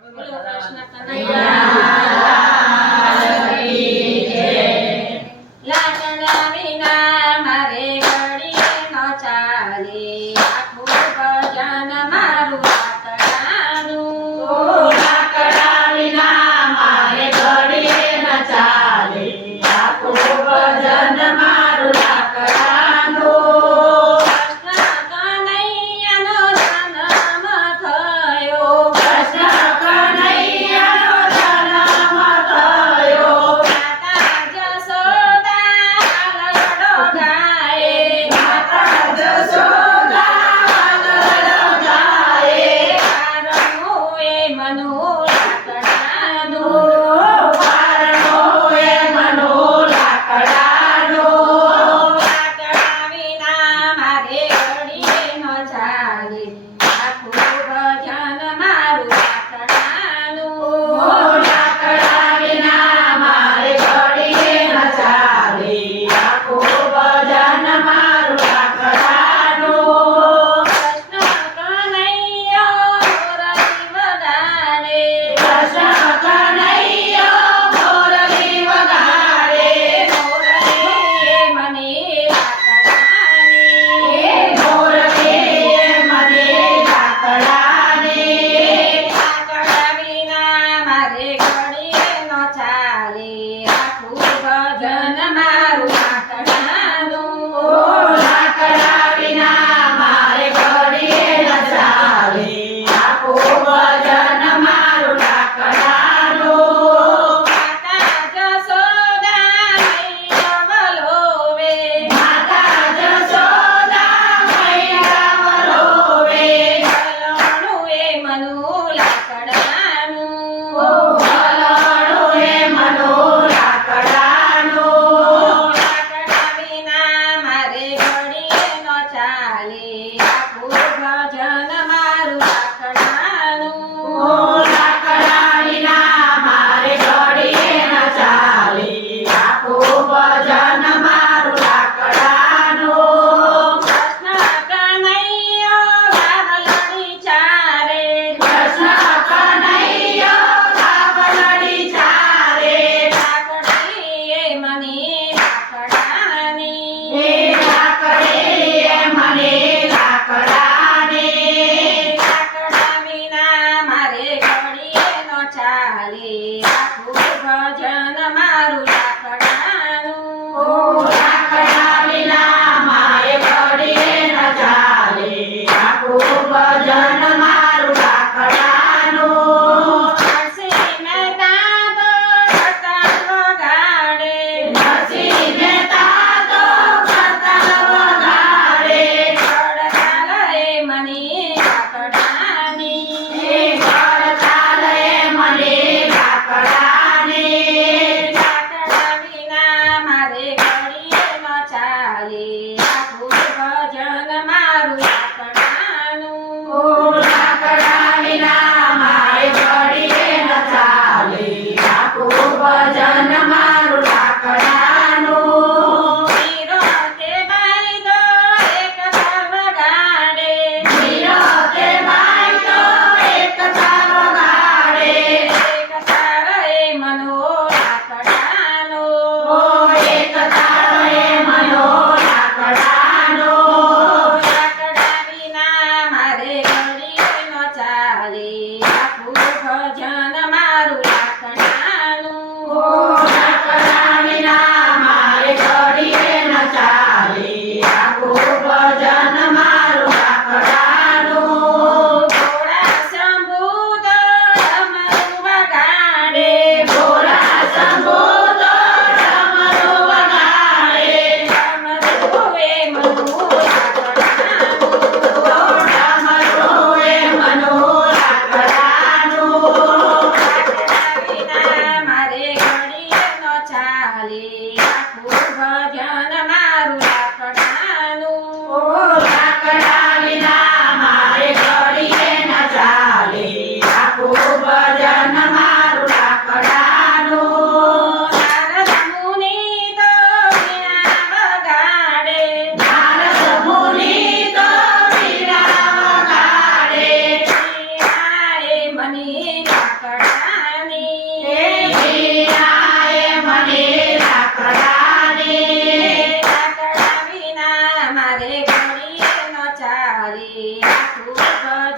બોલો કૃષ્ણ કનૈયા કી જય। લાકડા વિના મારે ઘડીએ ન ચાલે, આખું ભજન મારું લાકડાનું। લાકડા વિના મારે ઘડીએ ન ચાલે, આખું ભજન મારું લાકડાનું। કૃષ્ણ કનૈયાનો જન્મ થયો, કૃષ્ણ કનૈયાનો જન્મ થયો, માતા જશોદા લડો ગાય, માતા જશોદા લડો ગાય, કારણું એ મનુ લાકડાનું। વારણો એ મનો લાકડાનો। લાકડા વિના મારે ઘડીએ ન ચાલે, આખું ભજન મારું લાકડાનું। લાકડા વિના મારે ઘડીએ ન ચાલે, આખું ભજન મારું લાકડાનું। કૃષ્ણ કનૈયો મોરલી વગાડે, કૃષ્ણ કનૈયો મોરલી વગાડે, મોરલી એ મને લાકડાની। એ મોરલી એ મને લાકડાની। લાકડા વિના મારે ઘડીએ ન ચાલે, આખું ભજન મારું લાકડાનું। લાકડા વિના મારે ઘડીએ ન ચાલે, આખું ભજન મારું લાકડાનું। માતા જશોદા મૈયા વલોવે, માતા જશોદા મૈયા વલોવે, વલણું એ મનુ લાકડાનું। વલણું એ મનો લાકડાનું। લાકડા વિના મારે ઘડીએ ન ચાલે, આખું ભજન મારું લાકડાનું। લાકડા વિના મારે ઘડીએ ન ચાલે, આખું ભજન મારું લાકડાનું। કૃષ્ણ કનૈયો ગાવલડી ચારે, કૃષ્ણ કનૈયો ગાવલડી ચારે, લાકડી એ મને લાકડાની। એ લાકડી એ મને લાકડાની। મારી આખું ઘર